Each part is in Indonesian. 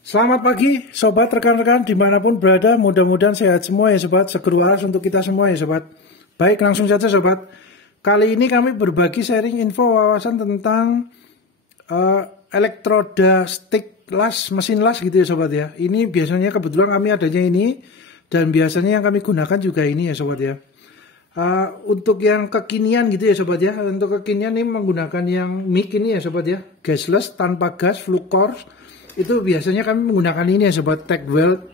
Selamat pagi sobat, rekan-rekan dimanapun berada, mudah-mudahan sehat semua ya sobat, seger waras untuk kita semua ya sobat. Baik, langsung saja sobat. Kali ini kami berbagi sharing info wawasan tentang elektroda stick las, mesin las gitu ya sobat ya. Ini biasanya kebetulan kami adanya ini, dan biasanya yang kami gunakan juga ini ya sobat ya. Untuk yang kekinian gitu ya sobat ya, untuk kekinian ini menggunakan yang mic ini ya sobat ya, gasless tanpa gas, flux core. Itu biasanya kami menggunakan ini ya sobat, tag weld.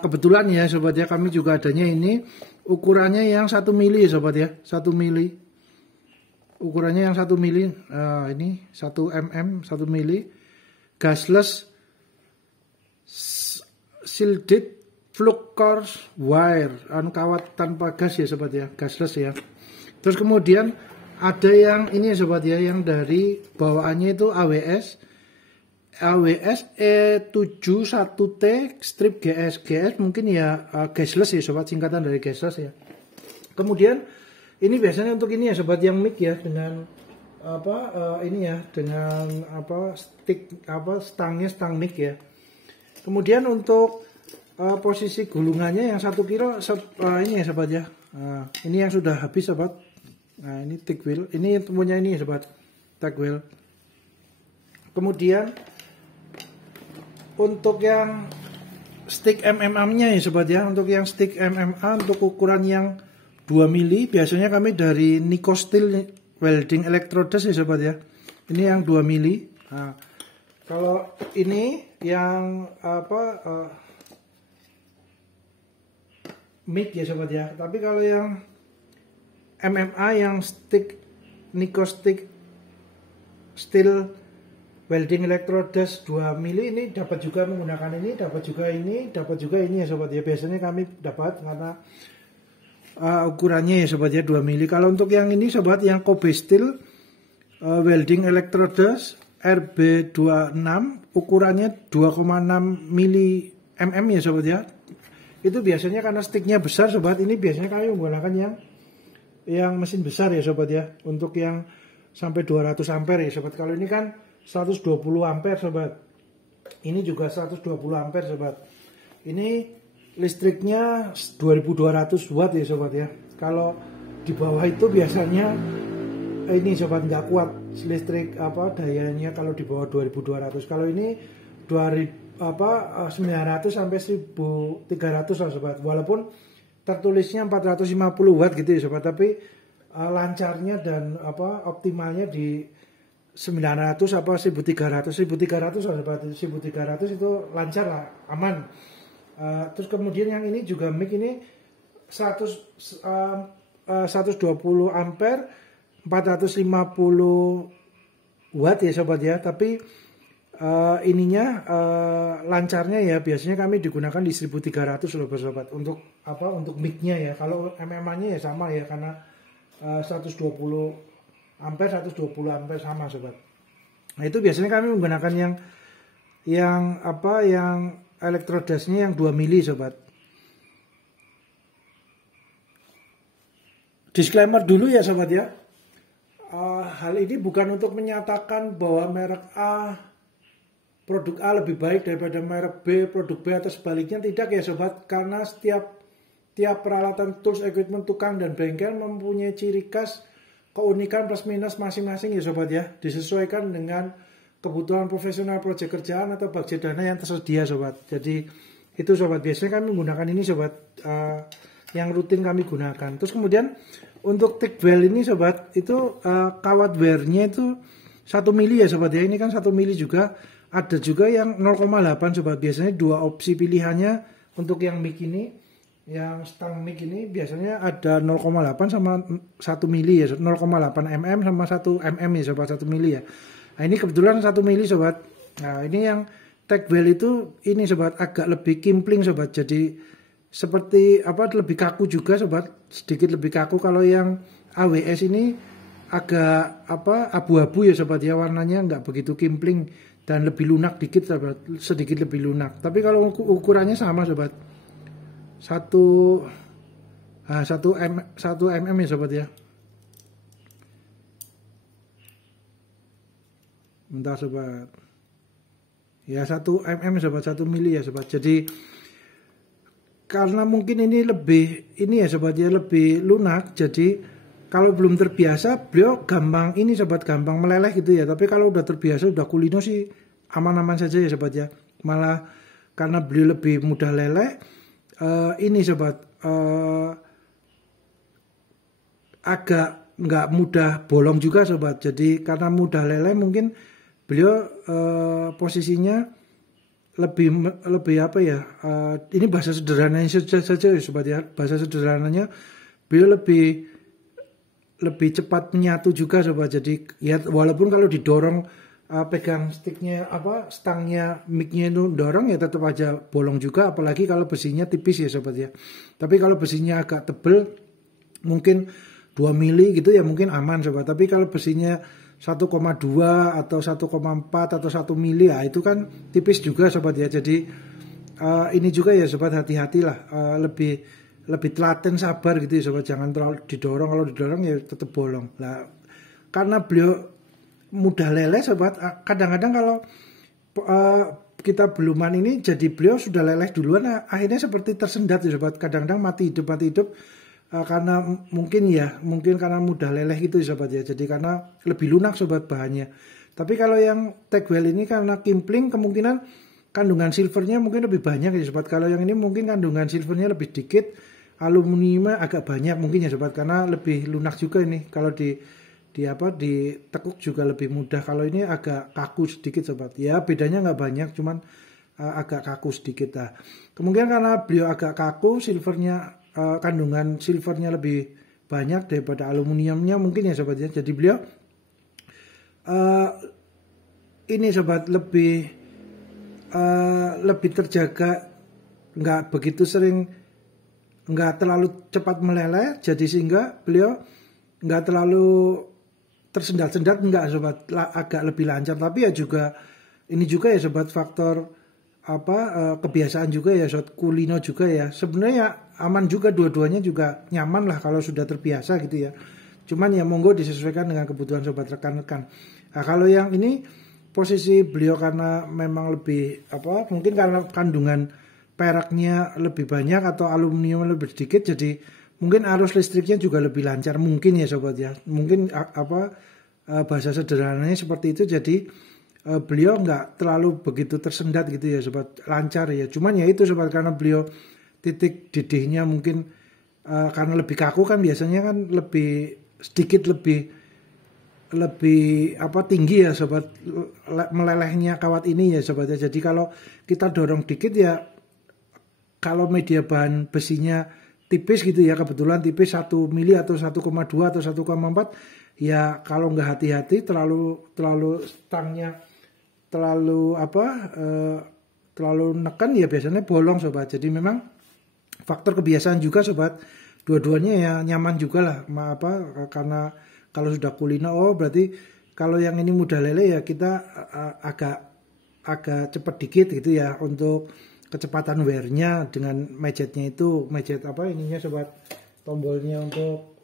Kebetulan ya sobat ya, kami juga adanya ini ukurannya yang 1 mili ya sobat ya, 1 mili. Ukurannya yang 1 mili, ini 1 mm 1 mili, gasless shielded flux core wire, kawat tanpa gas ya sobat ya, gasless ya. Terus kemudian ada yang ini ya sobat ya, yang dari bawaannya itu AWS E71T strip GS mungkin ya, gasless ya sobat, singkatan dari gasless ya. Kemudian ini biasanya untuk ini ya sobat, yang mic ya, dengan ini ya, dengan stick stang mic ya. Kemudian untuk posisi gulungannya yang 1 kilo ini ya sobat ya. Ini yang sudah habis sobat. Nah, ini tag wheel, ini punya ini ya sobat, tag wheel. Kemudian untuk yang stick MMA-nya ya sobat ya, untuk yang stick MMA untuk ukuran yang 2 mili biasanya kami dari Nico Steel Welding Electrodes ya sobat ya. Ini yang 2 mili. Nah, kalau ini yang mic ya sobat ya. Tapi kalau yang MMA yang stick Nico Steel Welding Electrodes 2 mili ini dapat juga menggunakan ini, dapat juga ini ya sobat ya. Biasanya kami dapat karena ukurannya ya sobat ya 2 mili. Kalau untuk yang ini sobat, yang Kobe Steel Welding Electrodes RB26 ukurannya 2,6 mili mm ya sobat ya. Itu biasanya karena sticknya besar sobat, ini biasanya kami menggunakan yang mesin besar ya sobat ya, untuk yang sampai 200 ampere ya sobat. Kalau ini kan 120 ampere sobat, ini juga 120 ampere sobat. Ini listriknya 2200 watt ya sobat ya. Kalau di bawah itu biasanya ini sobat nggak kuat listrik dayanya kalau di bawah 2200. Kalau ini 900 sampai 1300 lah sobat. Walaupun tertulisnya 450 watt gitu ya sobat, tapi lancarnya dan optimalnya di 900 1300 lah sobat. 1300 itu lancar lah, aman. Terus kemudian yang ini juga mic ini 120 ampere 450 watt ya sobat ya. Tapi ininya lancarnya ya biasanya kami digunakan di 1300 loh sobat, untuk mic-nya ya. Kalau MMA-nya ya sama ya, karena 120 ampere 120 ampere sama sobat. Nah, itu biasanya kami menggunakan yang elektrodasnya yang 2 mili sobat. Disclaimer dulu ya sobat ya. Hal ini bukan untuk menyatakan bahwa merek A, produk A lebih baik daripada merek B, produk B, atau sebaliknya, tidak ya sobat. Karena tiap peralatan, tools, equipment, tukang, dan bengkel mempunyai ciri khas, keunikan plus minus masing-masing ya sobat ya. Disesuaikan dengan kebutuhan profesional, proyek kerjaan, atau budget dana yang tersedia sobat. Jadi itu sobat, biasanya kami menggunakan ini sobat, yang rutin kami gunakan. Terus kemudian untuk tag weld ini sobat, itu kawat wire-nya itu 1 mili ya sobat ya. Ini kan 1 mili juga. Ada juga yang 0,8 sobat. Biasanya 2 opsi pilihannya untuk yang mic ini, yang stang mic ini biasanya ada 0,8 sama 1 mili ya, 0,8 mm sama 1 mm ya sobat, 1 mili ya. Nah, ini kebetulan 1 mili sobat. Nah, ini yang tag weld itu ini sobat, agak lebih kimpling sobat. Jadi seperti lebih kaku juga sobat, sedikit lebih kaku. Kalau yang AWS ini agak abu-abu ya sobat ya, warnanya nggak begitu kimpling dan lebih lunak dikit sobat, sedikit lebih lunak. Tapi kalau ukurannya sama sobat, 1 mm ya sobat ya. Bentar sobat. ya 1 mm sobat, 1 mili ya sobat. Jadi karena mungkin ini lebih ini ya sobat ya, lebih lunak, jadi kalau belum terbiasa beliau gampang ini sobat, gampang meleleh gitu ya. Tapi kalau udah terbiasa, udah kulino sih aman-aman saja ya sobat ya. Malah karena beliau lebih mudah leleh, ini sobat, agak nggak mudah bolong juga sobat. Jadi karena mudah leleh mungkin beliau posisinya lebih apa ya, ini bahasa sederhananya saja ya sobat ya, bahasa sederhananya beliau lebih cepat menyatu juga sobat. Jadi ya walaupun kalau didorong pegang sticknya stangnya micnya itu dorong ya tetap aja bolong juga, apalagi kalau besinya tipis ya sobat ya. Tapi kalau besinya agak tebel mungkin 2 mili gitu ya mungkin aman sobat. Tapi kalau besinya 1,2 atau 1,4 atau 1 mili ya itu kan tipis juga sobat ya. Jadi ini juga ya sobat, hati-hatilah, lebih telaten sabar gitu ya sobat, jangan terlalu didorong. Kalau didorong ya tetap bolong. Nah, karena beliau mudah leleh sobat, kadang-kadang kalau kita beluman ini jadi beliau sudah leleh duluan, akhirnya seperti tersendat ya sobat, kadang-kadang mati hidup karena mungkin karena mudah leleh gitu ya sobat ya. Jadi karena lebih lunak sobat bahannya. Tapi kalau yang Tegwell ini karena kimpling, kemungkinan kandungan silvernya mungkin lebih banyak ya sobat. Kalau yang ini mungkin kandungan silvernya lebih dikit, aluminiumnya agak banyak mungkin ya sobat, karena lebih lunak juga ini. Kalau ditekuk juga lebih mudah. Kalau ini agak kaku sedikit sobat. Ya bedanya nggak banyak, cuman agak kaku sedikit. Nah, kemungkinan karena beliau agak kaku, kandungan silvernya lebih banyak daripada aluminiumnya mungkin ya sobat ya. Jadi beliau ini sobat lebih terjaga, nggak begitu sering, nggak terlalu cepat meleleh, jadi sehingga beliau nggak terlalu tersendat-sendat, enggak sobat, agak lebih lancar. Tapi ya juga ini juga ya sobat, faktor kebiasaan juga ya sobat, kulino juga ya. Sebenarnya aman juga, dua-duanya juga nyaman lah kalau sudah terbiasa gitu ya. Cuman ya monggo disesuaikan dengan kebutuhan sobat rekan-rekan. Nah, kalau yang ini posisi beliau karena memang lebih mungkin karena kandungan peraknya lebih banyak atau aluminium lebih sedikit, jadi mungkin arus listriknya juga lebih lancar mungkin ya sobat ya. Mungkin bahasa sederhananya seperti itu. Jadi beliau nggak terlalu begitu tersendat gitu ya sobat, lancar ya. Cuman ya itu sobat, karena beliau titik didihnya mungkin karena lebih kaku kan, biasanya kan sedikit lebih tinggi ya sobat, melelehnya kawat ini ya sobat ya. Jadi kalau kita dorong dikit ya, kalau media bahan besinya tipis gitu ya, kebetulan tipis 1 mili atau 1,2 atau 1,4 ya, kalau nggak hati-hati terlalu stangnya terlalu neken ya biasanya bolong sobat. Jadi memang faktor kebiasaan juga sobat, dua-duanya ya nyaman juga lah, karena kalau sudah kulino berarti kalau yang ini mudah leleh ya kita agak cepat dikit gitu ya untuk kecepatan wear-nya dengan majetnya itu, majet ininya sobat, tombolnya untuk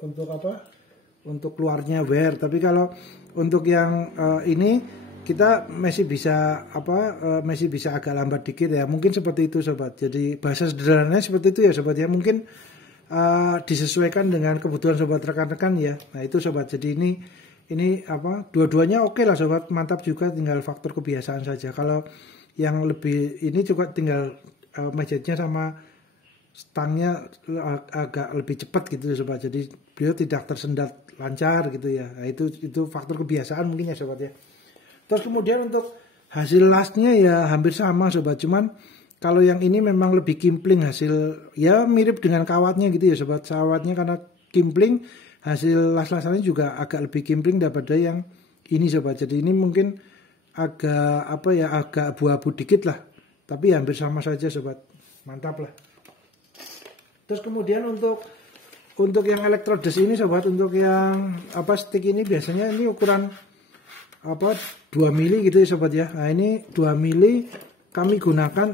keluarnya wear. Tapi kalau untuk yang ini kita masih bisa agak lambat dikit ya, mungkin seperti itu sobat. Jadi bahasa sederhananya seperti itu ya sobat ya, mungkin disesuaikan dengan kebutuhan sobat rekan-rekan ya. Nah itu sobat, jadi ini dua-duanya oke lah sobat, mantap juga, tinggal faktor kebiasaan saja. Kalau yang lebih ini juga tinggal majetnya sama stangnya agak lebih cepat gitu ya sobat. Jadi beliau tidak tersendat, lancar gitu ya. Nah, itu faktor kebiasaan mungkin ya sobat ya. Terus kemudian untuk hasil lasnya ya hampir sama sobat, cuman kalau yang ini memang lebih kimpling, hasil ya mirip dengan kawatnya gitu ya sobat. Kawatnya karena kimpling, hasil las-lasannya juga agak lebih kimpling daripada yang ini sobat. Jadi ini mungkin agak agak abu-abu dikit lah, tapi hampir sama saja sobat, mantap lah. Terus kemudian untuk yang elektrodes ini sobat, untuk yang stick ini biasanya ini ukuran 2 mili gitu ya sobat ya. Nah ini 2 mili kami gunakan,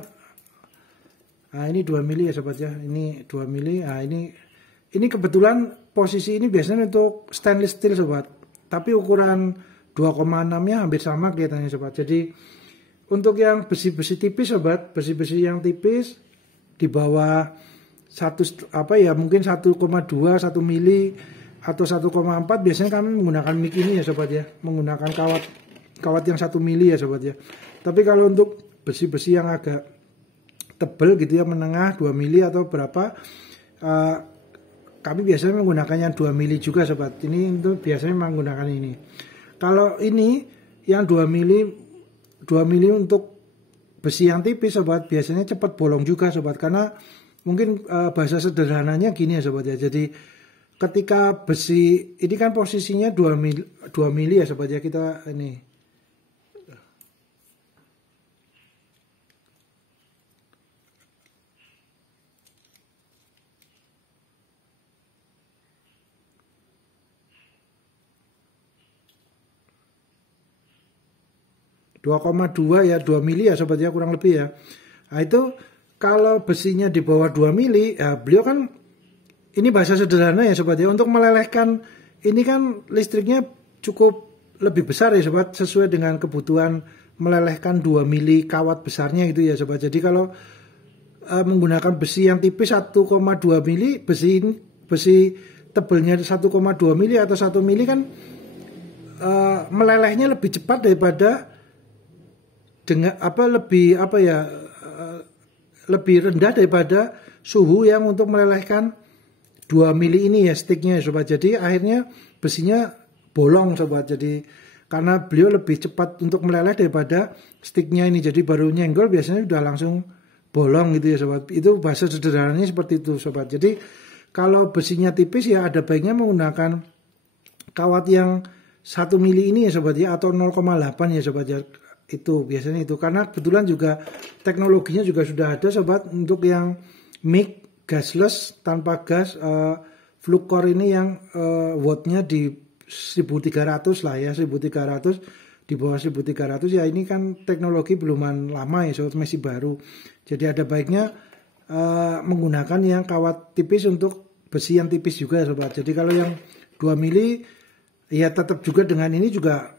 nah ini 2 mili ya sobat ya, ini 2 mili. Nah ini kebetulan posisi ini biasanya untuk stainless steel sobat, tapi ukuran 2,6 nya hampir sama kelihatannya sobat. Jadi untuk yang besi-besi tipis sobat, besi-besi yang tipis di bawah mungkin 1,2 1 mili atau 1,4 biasanya kami menggunakan mic ini ya sobat ya, menggunakan kawat yang 1 mili ya sobat ya. Tapi kalau untuk besi-besi yang agak tebal gitu ya, menengah 2 mili atau berapa, kami biasanya menggunakan yang 2 mili juga sobat. Ini untuk biasanya menggunakan ini. Kalau ini yang 2 mili untuk besi yang tipis sobat, biasanya cepat bolong juga sobat, karena mungkin bahasa sederhananya gini ya sobat ya. Jadi ketika besi ini kan posisinya 2 mili ya sobat ya, kita ini 2,2 ya, 2 mili ya sobat ya, kurang lebih ya. Nah itu kalau besinya di bawah 2 mili, ya beliau kan, ini bahasa sederhana ya sobat ya, untuk melelehkan ini kan listriknya cukup lebih besar ya sobat, sesuai dengan kebutuhan melelehkan 2 mili kawat besarnya gitu ya sobat. Jadi kalau menggunakan besi yang tipis 1,2 mili, besi tebelnya 1,2 mili atau 1 mili kan melelehnya lebih cepat daripada dengan lebih rendah daripada suhu yang untuk melelehkan 2 mili ini ya sticknya ya sobat. Jadi akhirnya besinya bolong sobat. Jadi karena beliau lebih cepat untuk meleleh daripada sticknya ini, jadi baru nyenggol biasanya udah langsung bolong gitu ya sobat. Itu bahasa sederhananya seperti itu sobat. Jadi kalau besinya tipis ya ada baiknya menggunakan kawat yang 1 mili ini ya sobat ya, atau 0,8 ya sobat ya. Itu biasanya itu, karena kebetulan juga teknologinya juga sudah ada sobat untuk yang mic gasless tanpa gas, flux core ini yang wattnya di 1300 lah ya, 1300, di bawah 1300 ya. Ini kan teknologi belum lama ya sobat, masih baru. Jadi ada baiknya menggunakan yang kawat tipis untuk besi yang tipis juga ya sobat. Jadi kalau yang 2 mili ya tetap juga dengan ini juga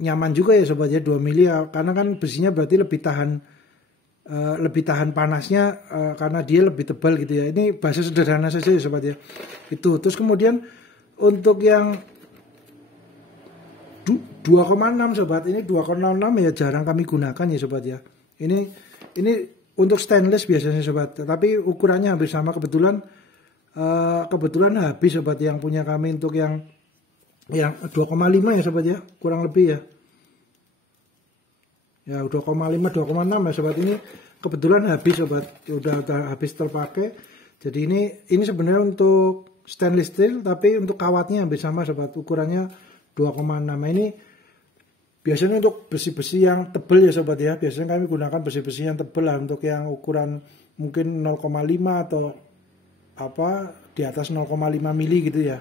nyaman juga ya sobat ya, 2 mili ya, karena kan besinya berarti lebih tahan panasnya, karena dia lebih tebal gitu ya. Ini bahasa sederhana saja ya sobat ya. Itu terus kemudian untuk yang 2,6 sobat, ini 2,6 ya jarang kami gunakan ya sobat ya. Ini untuk stainless biasanya sobat, tapi ukurannya hampir sama. Kebetulan habis sobat yang punya kami untuk yang 2,5 ya sobat ya, kurang lebih ya. Ya 2,5 2,6 ya sobat, ini kebetulan habis sobat, udah habis terpakai. Jadi ini sebenarnya untuk stainless steel, tapi untuk kawatnya hampir sama sobat, ukurannya 2,6. Ini biasanya untuk besi-besi yang tebal ya sobat ya. Biasanya kami gunakan besi-besi yang tebal lah, untuk yang ukuran mungkin 0,5 atau di atas 0,5 mili gitu ya.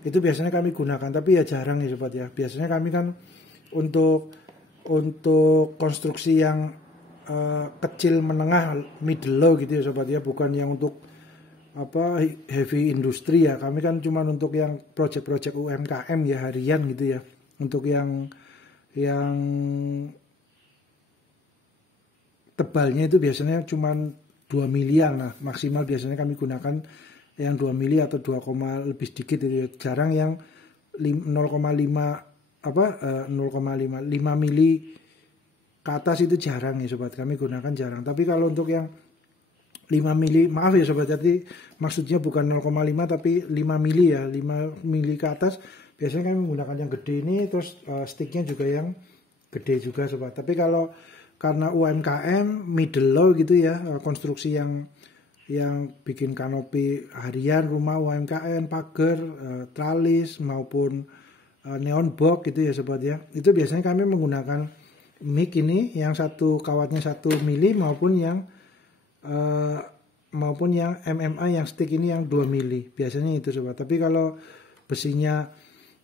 Itu biasanya kami gunakan, tapi ya jarang ya sobat ya. Biasanya kami kan untuk konstruksi yang kecil menengah middle low gitu ya sobat ya, bukan yang untuk heavy industri ya. Kami kan cuma untuk yang project-project UMKM ya, harian gitu ya. Untuk yang tebalnya itu biasanya cuma 2 milian lah maksimal, biasanya kami gunakan yang 2 mili atau 2, lebih sedikit itu ya. Jarang yang 0,5 mili ke atas, itu jarang ya sobat, kami gunakan jarang. Tapi kalau untuk yang 5 mili, maaf ya sobat, jadi maksudnya bukan 0,5 tapi 5 mili ya, 5 mili ke atas biasanya kami menggunakan yang gede ini. Terus sticknya juga yang gede juga sobat. Tapi kalau karena UMKM middle low gitu ya, konstruksi yang bikin kanopi harian, rumah UMKM, pagar, tralis maupun neon box gitu ya sobat ya, itu biasanya kami menggunakan mic ini yang kawatnya 1 mili maupun yang MMA yang stick ini yang 2 mili biasanya itu sobat. Tapi kalau besinya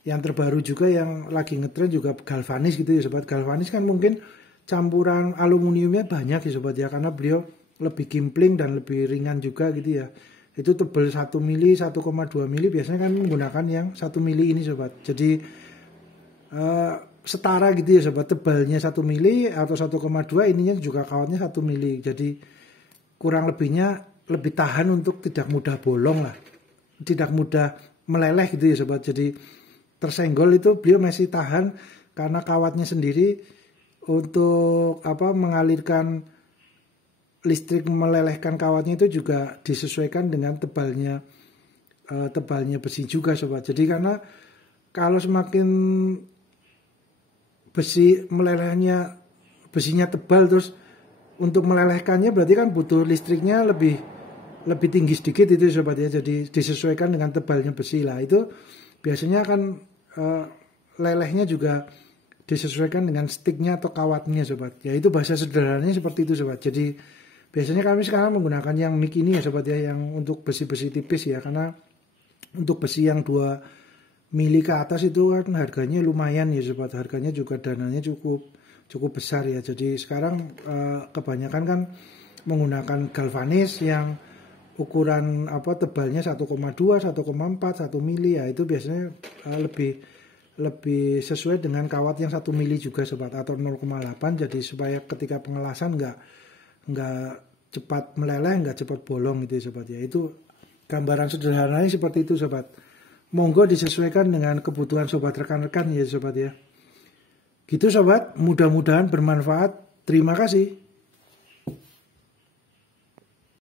yang terbaru juga yang lagi ngetren juga galvanis gitu ya sobat. Galvanis kan mungkin campuran aluminiumnya banyak ya sobat ya, karena beliau lebih gimpling dan lebih ringan juga gitu ya. Itu tebal 1 mili, 1,2 mili biasanya kan menggunakan yang 1 mili ini sobat. Jadi setara gitu ya sobat, tebalnya 1 mili atau 1,2, ininya juga kawatnya 1 mili, jadi kurang lebihnya lebih tahan untuk tidak mudah bolong lah, tidak mudah meleleh gitu ya sobat. Jadi tersenggol itu beliau masih tahan karena kawatnya sendiri untuk mengalirkan listrik, melelehkan kawatnya itu juga disesuaikan dengan tebalnya besi juga sobat. Jadi karena kalau semakin besinya tebal, terus untuk melelehkannya berarti kan butuh listriknya lebih tinggi sedikit itu sobat ya. Jadi disesuaikan dengan tebalnya besi lah. Itu biasanya kan lelehnya juga disesuaikan dengan sticknya atau kawatnya sobat. Ya itu bahasa sederhananya seperti itu sobat. Jadi biasanya kami sekarang menggunakan yang mic ini ya sobat ya, yang untuk besi-besi tipis ya, karena untuk besi yang 2 mili ke atas itu kan harganya lumayan ya sobat, harganya juga dananya cukup besar ya. Jadi sekarang kebanyakan kan menggunakan galvanis yang ukuran tebalnya 1,2, 1,4, 1 mili ya, itu biasanya lebih sesuai dengan kawat yang 1 mili juga sobat, atau 0,8, jadi supaya ketika pengelasan nggak cepat meleleh, nggak cepat bolong gitu ya sobat ya. Itu gambaran sederhananya seperti itu sobat. Monggo disesuaikan dengan kebutuhan sobat rekan-rekan ya sobat ya. Gitu sobat, mudah-mudahan bermanfaat. Terima kasih.